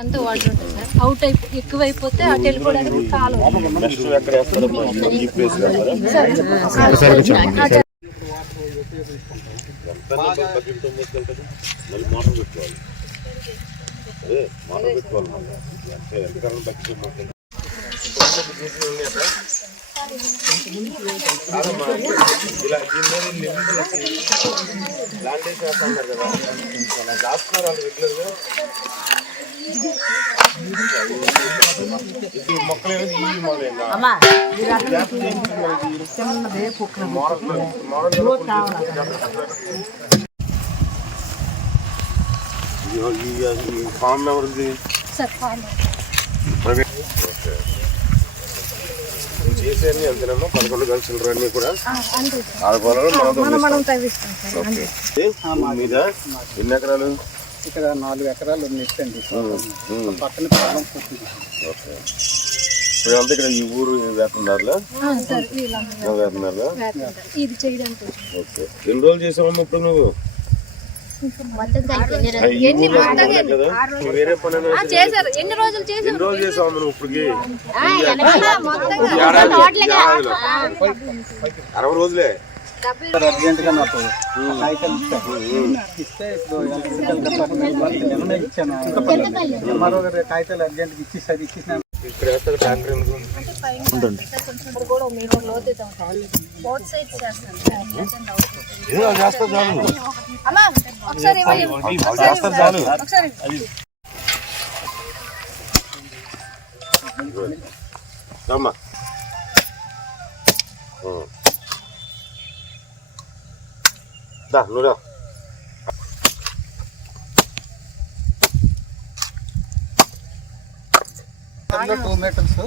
అంతా వాటర్ ఉంటుంది sir. Out ఎక్కువైపోతే అటు వెళ్ళిపోవడానికి కాలం ఫామ్ ఎవరిది? చేసేది అంతేనమ్మా 11 గంటలు అన్నీ కూడా మీద ఎన్ని ఎకరాలు? ఇక్కడ 4 ఎకరాలు నెట్టండి. పక్కన ఇప్పుడంతా ఇక్కడ ఈ ఊరు వేస్తున్నారులా? ఓకే. ఎన్ని రోజులు చేసావమ్మా ఇప్పుడు నువ్వు? వేరే పని ఎన్ని రోజులు చేసావు నువ్వు ఇప్పటికి? 60 రోజులే. అర్జెంట్ గా నాకు ఇస్తే ఎంఆర్ఓ గారు కాగితాలు అర్జెంట్ ఇచ్చేసారు. ఇచ్చేసిన ఇక్కడ వేస్తారు ట్రాక్టర్ ఉంటుంది. చేస్తారు చాలు. అమ్మా నువ్వు 2 మీటర్స్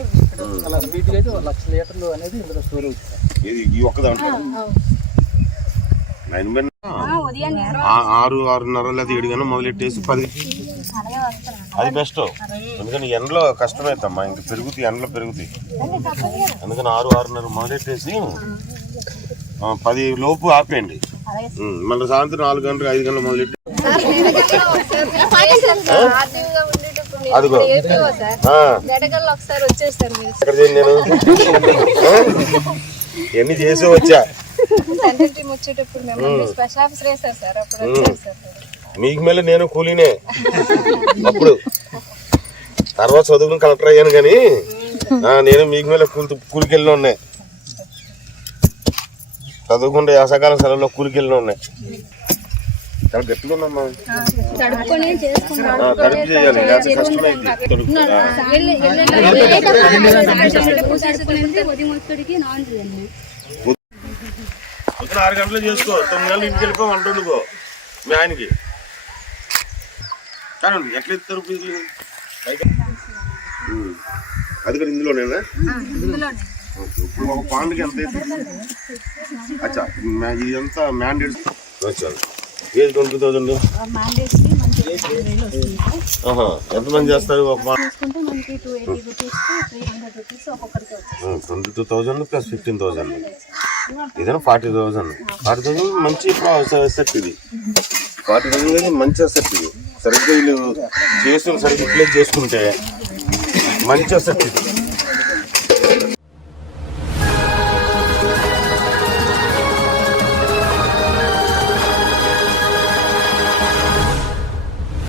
అలా స్పీడ్ అయితే 1,00,000 లీటర్లు అనేది ఇందులో స్టోర్ అవుతుంది. ఈ ఒక్క దాంట్లో 6-6:30 లేదా 7 గంటలు మొదలెట్టేసి 10 అది బెస్ట్. ఎందుకని ఎండలో కష్టమైద్దమ్మా, ఇంక పెరుగుతాయి, ఎండలో పెరుగుతాయి. అందుకని 6-6:30 మొదలెట్టేసి 10 లోపు ఆపేయండి. మళ్ళీ సాయంత్రం 4 గంటలు 5 గంటలు మొదలెట్టి అదిగో ఎక్కడ నేను ఎన్ని చేసి వచ్చా. మీకు మళ్ళీ నేను కూలీనే. అప్పుడు తర్వాత చదువుకుని కలెక్టర్ అయ్యాను కానీ నేను మీకు మళ్ళీ కూలికి వెళ్ళిన ఉన్నాయి. చదువుకుంటే యాసకాలం సెలవులో కూలికి వెళ్ళిన ఉన్నాయి. చాలా గట్టిగా ఉన్నామ్మా. తడిపి చేయాలి, లేకపోతే కష్టమైంది. 6 గంటలు చేసుకో, 9 గంటలు ఇంటికి వెళ్ళిపో, వంట వండుకో మీ ఆయనకి. కానీ ఎట్లా ఇస్తారు అది కూడా ఇందులోనేనా? ఇప్పుడు ఒక పాండ్కి ఎంత అచ్చా ఇదంతా మ్యాండేట్ వచ్చాను. ఏది 20,000 ఎంతమంది చేస్తారు? ఒక 22,000 ప్లస్ 15,000 ఇదేనా 40,000. 40,000 మంచి సెట్. ఇది 40,000 మంచి సెట్. ఇది సరిగ్గా వీళ్ళు చేసుకుని సరిగ్గా రిప్లేస్ చేసుకుంటే మంచి సెట్ ఇది.